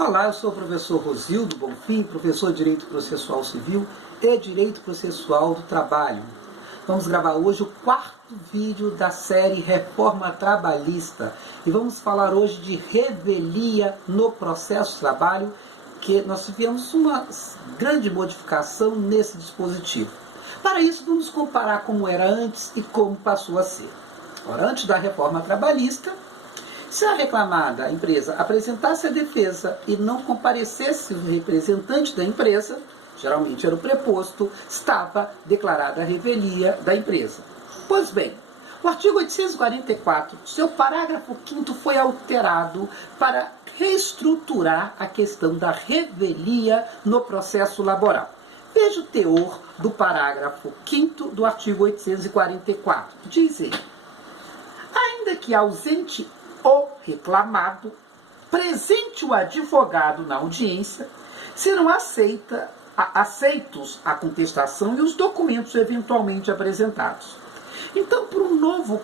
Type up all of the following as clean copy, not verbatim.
Olá, eu sou o professor Rosildo Bonfim, professor de Direito Processual Civil e Direito Processual do Trabalho. Vamos gravar hoje o quarto vídeo da série Reforma Trabalhista e vamos falar hoje de revelia no processo de trabalho, que nós tivemos uma grande modificação nesse dispositivo. Para isso, vamos comparar como era antes e como passou a ser. Ora, antes da reforma trabalhista, se a reclamada, a empresa, apresentasse a defesa e não comparecesse o representante da empresa, geralmente era o preposto, estava declarada a revelia da empresa. Pois bem, o artigo 844, seu parágrafo 5º foi alterado para reestruturar a questão da revelia no processo laboral. Veja o teor do parágrafo 5º do artigo 844. Diz ele: ainda que ausente o reclamado, presente o advogado na audiência, serão aceitos a contestação e os documentos eventualmente apresentados. Então, para um novo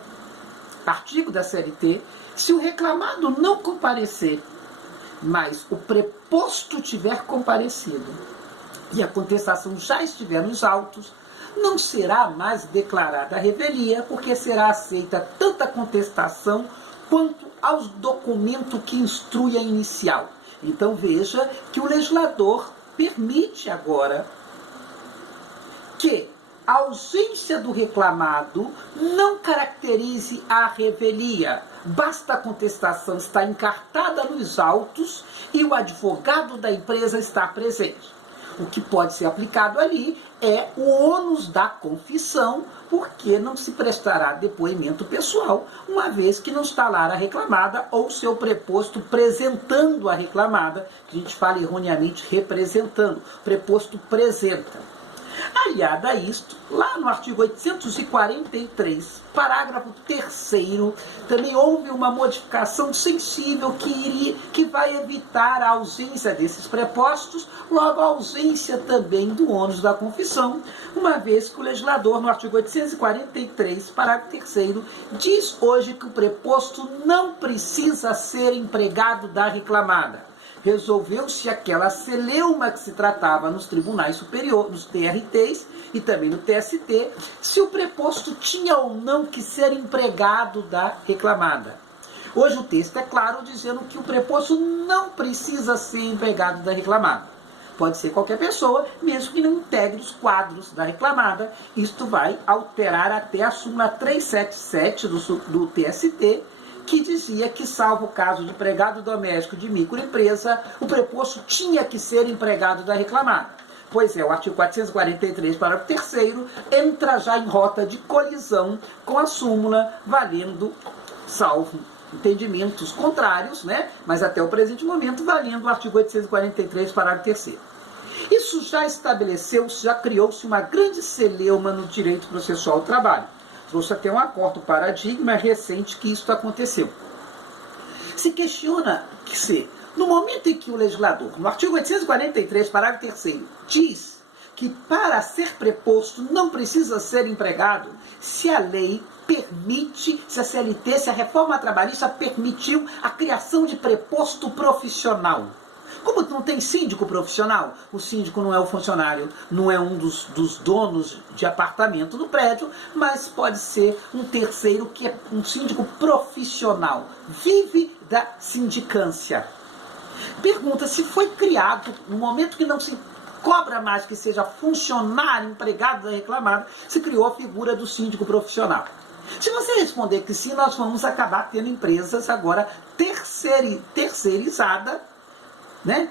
artigo da CLT, se o reclamado não comparecer, mas o preposto tiver comparecido e a contestação já estiver nos autos, não será mais declarada a revelia, porque será aceita tanto a contestação quanto aos documentos que instrui a inicial. Então veja que o legislador permite agora que a ausência do reclamado não caracterize a revelia. Basta a contestação estar encartada nos autos e o advogado da empresa estar presente. O que pode ser aplicado ali é o ônus da confissão, porque não se prestará depoimento pessoal, uma vez que não está lá a reclamada ou seu preposto apresentando a reclamada, que a gente fala erroneamente representando, preposto apresenta. Aliado a isto, lá no artigo 843, parágrafo 3º, também houve uma modificação sensível que vai evitar a ausência desses prepostos, logo a ausência também do ônus da confissão, uma vez que o legislador, no artigo 843, parágrafo 3º, diz hoje que o preposto não precisa ser empregado da reclamada. Resolveu-se aquela celeuma que se tratava nos tribunais superiores, nos TRTs e também no TST, se o preposto tinha ou não que ser empregado da reclamada. Hoje o texto é claro dizendo que o preposto não precisa ser empregado da reclamada. Pode ser qualquer pessoa, mesmo que não integre os quadros da reclamada. Isto vai alterar até a súmula 377 do TST, que dizia que, salvo o caso de empregado doméstico de microempresa, o preposto tinha que ser empregado da reclamada. Pois é, o artigo 443, parágrafo 3º, entra já em rota de colisão com a súmula, valendo, salvo entendimentos contrários, né? Mas até o presente momento, valendo o artigo 843, parágrafo 3º. Isso já estabeleceu-se, já criou-se uma grande celeuma no direito processual do trabalho. Trouxe até um acordo paradigma recente que isso aconteceu. Se questiona que se, no momento em que o legislador, no artigo 843, parágrafo 3º, diz que para ser preposto não precisa ser empregado, se a lei permite, se a CLT, se a reforma trabalhista permitiu a criação de preposto profissional. Como não tem síndico profissional, o síndico não é o funcionário, não é um dos donos de apartamento do prédio, mas pode ser um terceiro que é um síndico profissional, vive da sindicância. Pergunta se foi criado, no momento que não se cobra mais que seja funcionário, empregado da reclamada, se criou a figura do síndico profissional. Se você responder que sim, nós vamos acabar tendo empresas agora terceirizadas, né?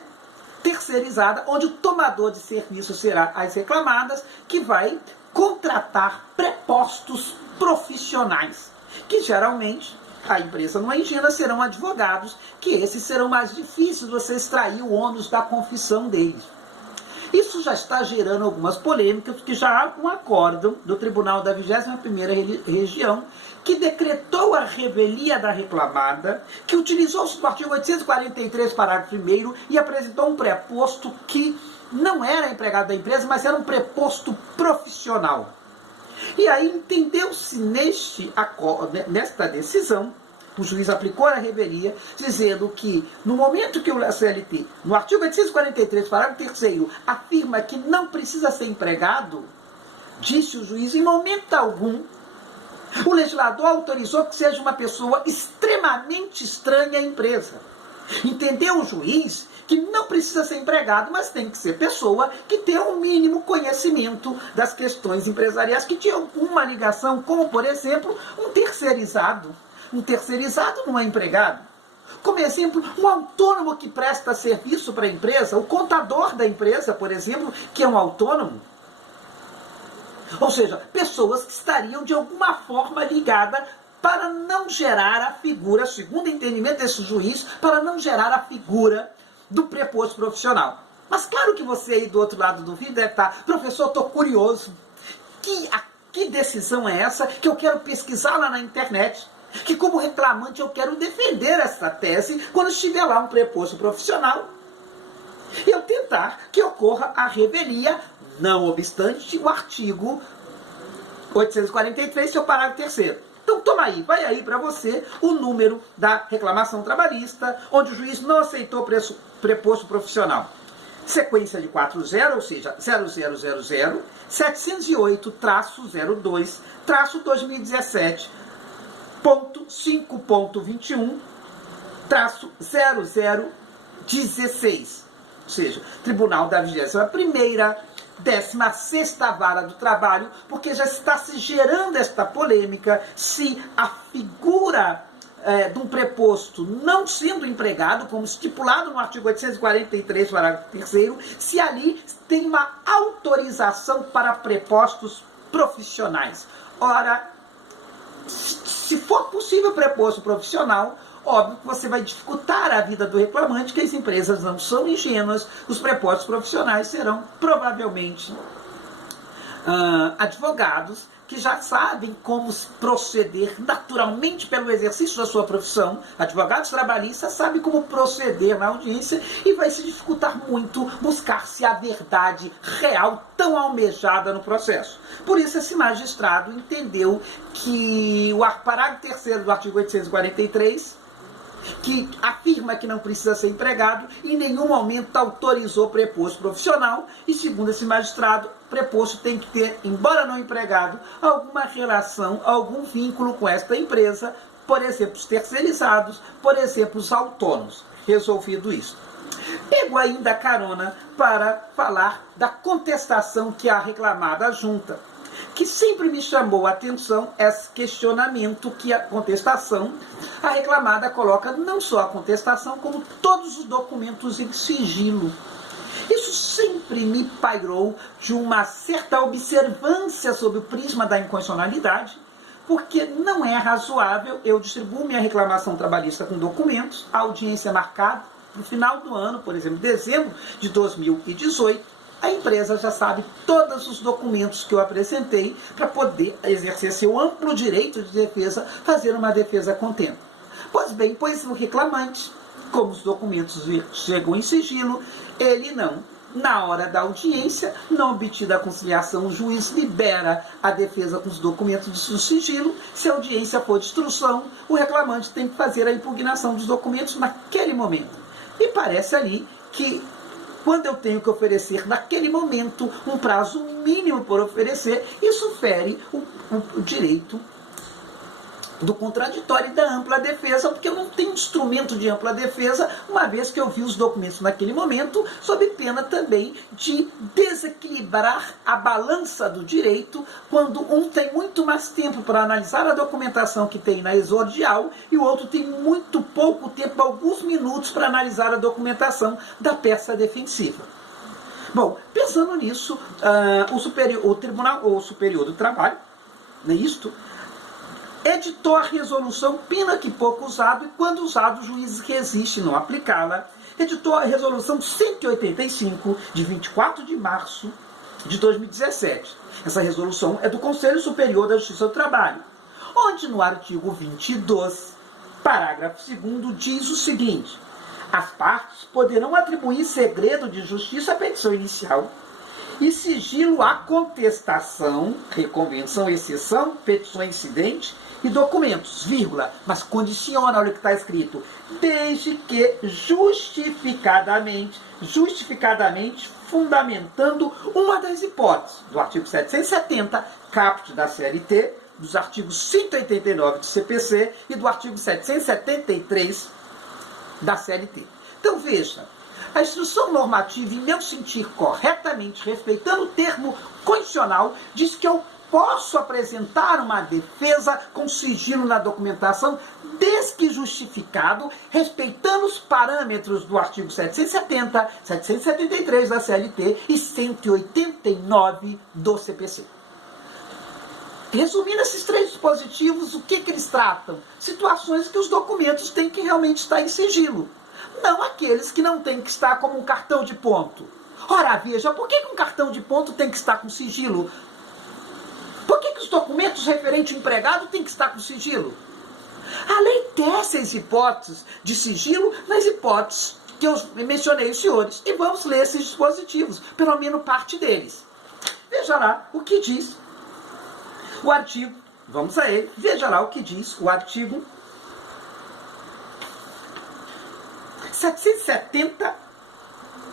Terceirizada, onde o tomador de serviço será as reclamadas, que vai contratar prepostos profissionais, que geralmente a empresa não é ingênua, serão advogados, que esses serão mais difíceis de você extrair o ônus da confissão deles. Isso já está gerando algumas polêmicas, porque já há um acórdão do Tribunal da 21ª Região que decretou a revelia da reclamada, que utilizou-se do artigo 843, parágrafo 1º, e apresentou um preposto que não era empregado da empresa, mas era um preposto profissional. E aí entendeu-se nesta decisão o juiz aplicou a revelia, dizendo que no momento que o CLT, no artigo 843, parágrafo 3º, afirma que não precisa ser empregado, disse o juiz, em momento algum, o legislador autorizou que seja uma pessoa extremamente estranha à empresa. Entendeu o juiz que não precisa ser empregado, mas tem que ser pessoa que tenha um mínimo conhecimento das questões empresariais, que tinha alguma ligação, como, por exemplo, um terceirizado. Um terceirizado não é empregado. Como exemplo, um autônomo que presta serviço para a empresa, o contador da empresa, por exemplo, que é um autônomo. Ou seja, pessoas que estariam de alguma forma ligadas para não gerar a figura, segundo o entendimento desse juiz, para não gerar a figura do preposto profissional. Mas claro que você aí do outro lado do vídeo deve estar, professor, estou curioso. Que decisão é essa que eu quero pesquisar lá na internet? Que como reclamante eu quero defender essa tese quando estiver lá um preposto profissional. E eu tentar que ocorra a revelia, não obstante o artigo 843, seu parágrafo 3º. Então toma aí, vai aí para você o número da reclamação trabalhista, onde o juiz não aceitou preposto profissional. Sequência de 40, ou seja, 0000, 708-2017.5.21, 0016. Ou seja, Tribunal da 21ª, 16ª Vara do Trabalho, porque já está se gerando esta polêmica se a figura de um preposto não sendo empregado, como estipulado no artigo 843, parágrafo 3º, se ali tem uma autorização para prepostos profissionais. Ora, se for possível preposto profissional, óbvio que você vai dificultar a vida do reclamante, que as empresas não são ingênuas, os prepostos profissionais serão provavelmente advogados que já sabem como proceder naturalmente pelo exercício da sua profissão. Advogados trabalhistas sabem como proceder na audiência e vai se dificultar muito buscar-se a verdade real tão almejada no processo. Por isso esse magistrado entendeu que o parágrafo 3º do artigo 843, que afirma que não precisa ser empregado, em nenhum momento autorizou preposto profissional, e segundo esse magistrado, preposto tem que ter, embora não empregado, alguma relação, algum vínculo com esta empresa, por exemplo, os terceirizados, por exemplo, os autônomos. Resolvido isso. Pego ainda a carona para falar da contestação que a reclamada junta, que sempre me chamou a atenção esse questionamento que a contestação, a reclamada coloca não só a contestação, como todos os documentos em sigilo. Isso sempre me pairou de uma certa observância sobre o prisma da inconstitucionalidade, porque não é razoável eu distribuir minha reclamação trabalhista com documentos, a audiência marcada no final do ano, por exemplo, dezembro de 2018, a empresa já sabe todos os documentos que eu apresentei para poder exercer seu amplo direito de defesa, fazer uma defesa contenta. Pois bem, pois o reclamante, como os documentos chegam em sigilo, ele não. Na hora da audiência, não obtida a conciliação, o juiz libera a defesa com os documentos do sigilo. Se a audiência for de instrução, o reclamante tem que fazer a impugnação dos documentos naquele momento. E parece ali que quando eu tenho que oferecer naquele momento um prazo mínimo por oferecer, isso fere o direito do contraditório e da ampla defesa, porque eu não tenho instrumento de ampla defesa, uma vez que eu vi os documentos naquele momento, sob pena também de desequilibrar a balança do direito, quando um tem muito mais tempo para analisar a documentação que tem na exordial e o outro tem muito pouco tempo, alguns minutos, para analisar a documentação da peça defensiva. Bom, pensando nisso, o Tribunal Superior do Trabalho, não é isto? Editou a resolução, pena que pouco usado, e quando usado o juiz resiste em não aplicá-la. Editou a resolução 185, de 24 de março de 2017. Essa resolução é do Conselho Superior da Justiça do Trabalho, onde no artigo 22, parágrafo 2º, diz o seguinte: as partes poderão atribuir segredo de justiça à petição inicial e sigilo à contestação, reconvenção, exceção, petição incidente e documentos, vírgula, mas condiciona, olha o que está escrito, desde que justificadamente fundamentando uma das hipóteses do artigo 770, caput da CLT, dos artigos 189 do CPC e do artigo 773 da CLT. Então veja, a instrução normativa, em meu sentir corretamente, respeitando o termo condicional, diz que eu posso apresentar uma defesa com sigilo na documentação, desde que justificado, respeitando os parâmetros do artigo 770, 773 da CLT e 189 do CPC. Resumindo esses três dispositivos, o que eles tratam? Situações que os documentos têm que realmente estar em sigilo. Não aqueles que não têm que estar como um cartão de ponto. Ora, veja, por que um cartão de ponto tem que estar com sigilo? Por que os documentos referentes ao empregado têm que estar com sigilo? A lei tece as hipóteses de sigilo nas hipóteses que eu mencionei, senhores. E vamos ler esses dispositivos, pelo menos parte deles. Veja lá o que diz o artigo. Vamos a ele. Veja lá o que diz o artigo 770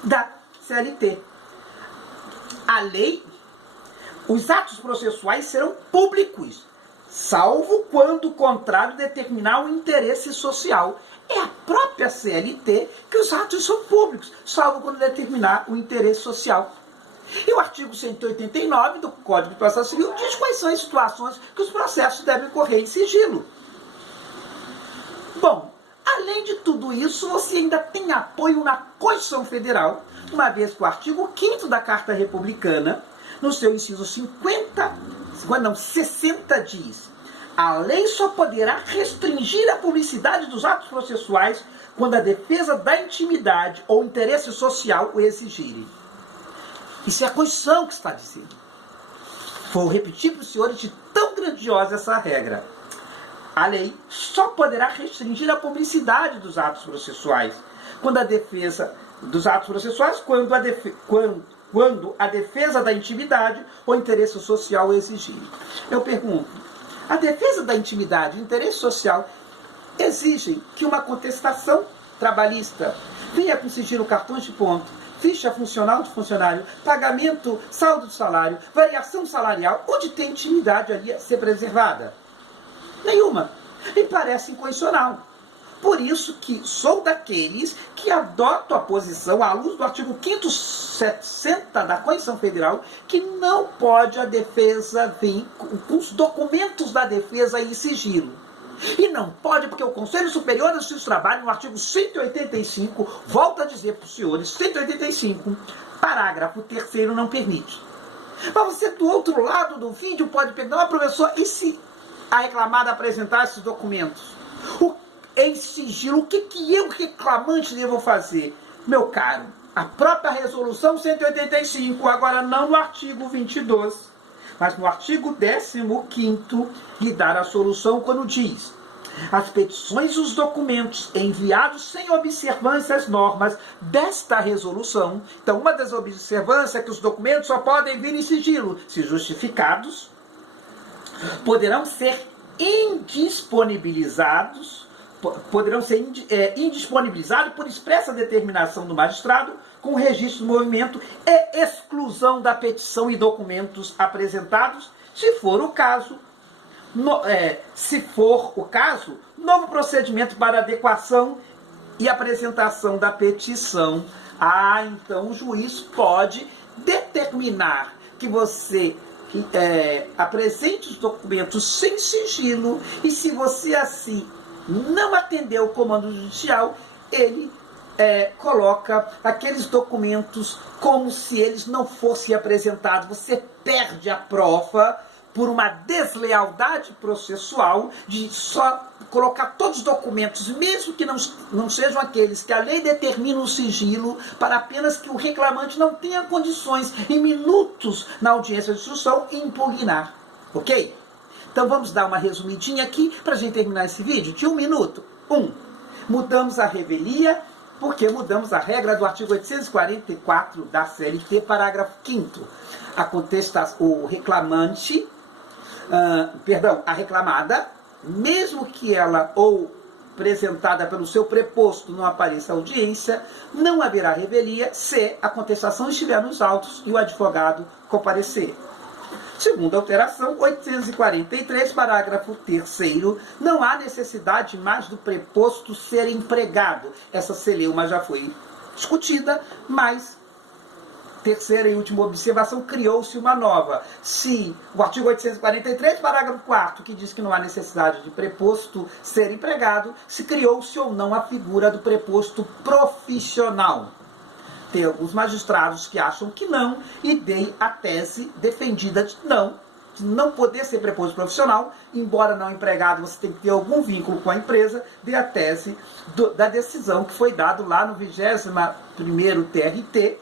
da CLT. A lei, os atos processuais serão públicos, salvo quando o contrário determinar o interesse social. É a própria CLT que os atos são públicos, salvo quando determinar o interesse social. E o artigo 189 do Código de Processo Civil diz quais são as situações que os processos devem correr em sigilo. Bom, além de tudo isso, você ainda tem apoio na Constituição Federal, uma vez que o artigo 5º da Carta Republicana, no seu inciso 60 diz: a lei só poderá restringir a publicidade dos atos processuais quando a defesa da intimidade ou interesse social o exigirem. Isso é a Constituição que está dizendo. Vou repetir para os senhores de tão grandiosa essa regra. A lei só poderá restringir a publicidade dos atos processuais quando a defesa dos atos processuais, quando a defesa da intimidade ou interesse social o exigir. Eu pergunto, a defesa da intimidade e interesse social exigem que uma contestação trabalhista venha com sigilo cartões de ponto, ficha funcional de funcionário, pagamento, saldo de salário, variação salarial, onde tem intimidade ali a ser preservada? Nenhuma. Me parece incondicional. Por isso que sou daqueles que adoto a posição, à luz do artigo 560 da Constituição Federal, que não pode a defesa vir com os documentos da defesa em sigilo. E não pode porque o Conselho Superior da Justiça do Trabalho, no artigo 185, volta a dizer para os senhores, 185, parágrafo 3º não permite. Mas você do outro lado do vídeo pode perguntar, professor, e se a reclamada apresentar esses documentos em sigilo, o que eu, reclamante, devo fazer? Meu caro, a própria resolução 185, agora não no artigo 22, mas no artigo 15º, lhe dar a solução quando diz: as petições e os documentos enviados sem observância às normas desta resolução. Então, uma das observâncias é que os documentos só podem vir em sigilo, se justificados, poderão ser indisponibilizados por expressa determinação do magistrado, com registro do movimento e exclusão da petição e documentos apresentados, se for o caso, novo procedimento para adequação e apresentação da petição. Então o juiz pode determinar que você apresente os documentos sem sigilo, e se você assim não atender o comando judicial, ele coloca aqueles documentos como se eles não fossem apresentados. Você perde a prova por uma deslealdade processual de só colocar todos os documentos, mesmo que não sejam aqueles que a lei determina o sigilo, para apenas que o reclamante não tenha condições, em minutos na audiência de instrução, impugnar. Ok? Então vamos dar uma resumidinha aqui para a gente terminar esse vídeo de 1 minuto. 1. Mudamos a revelia porque mudamos a regra do artigo 844 da CLT, parágrafo 5º. A reclamada mesmo que ela ou apresentada pelo seu preposto não apareça à audiência, não haverá revelia se a contestação estiver nos autos e o advogado comparecer. Segunda alteração, 843, parágrafo 3º, não há necessidade mais do preposto ser empregado. Essa celeuma já foi discutida, mas terceira e última observação, criou-se uma nova. Se o artigo 843, parágrafo 4º, que diz que não há necessidade de preposto ser empregado, se criou-se ou não a figura do preposto profissional. Tem alguns magistrados que acham que não, e dei a tese defendida de não poder ser preposto profissional, embora não empregado, você tem que ter algum vínculo com a empresa, dei a tese da decisão que foi dado lá no 21º TRT,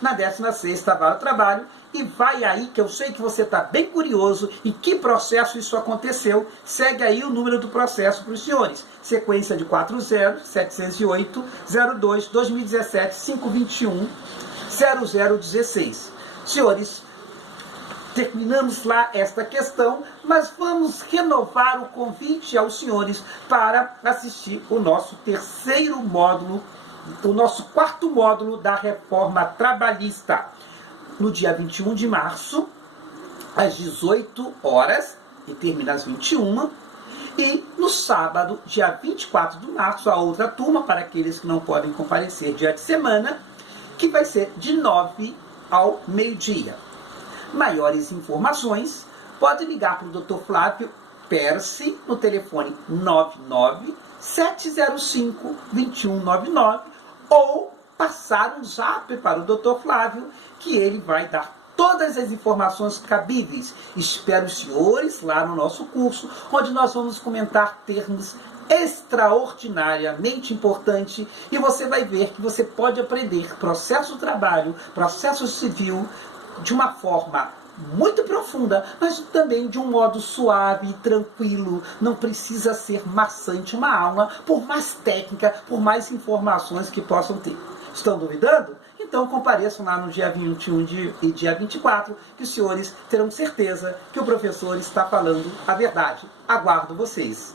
na 16ª Vara do Trabalho, e vai aí, que eu sei que você está bem curioso em que processo isso aconteceu, segue aí o número do processo para os senhores. Sequência de 40-708-02-2017-521-0016. Senhores, terminamos lá esta questão, mas vamos renovar o convite aos senhores para assistir o nosso terceiro módulo, o nosso quarto módulo da reforma trabalhista, no dia 21 de março, às 18 horas, e termina às 21, e no sábado, dia 24 de março, a outra turma, para aqueles que não podem comparecer dia de semana, que vai ser de 9 ao meio-dia. Maiores informações, pode ligar para o Dr. Flávio Percy no telefone 99-705-2199 ou passar um zap para o Dr. Flávio, que ele vai dar todas as informações cabíveis. Espero os senhores lá no nosso curso, onde nós vamos comentar termos extraordinariamente importantes, e você vai ver que você pode aprender processo do trabalho, processo civil, de uma forma muito profunda, mas também de um modo suave e tranquilo. Não precisa ser maçante uma aula, por mais técnica, por mais informações que possam ter. Estão duvidando? Então compareçam lá no dia 21 e dia 24, que os senhores terão certeza que o professor está falando a verdade. Aguardo vocês.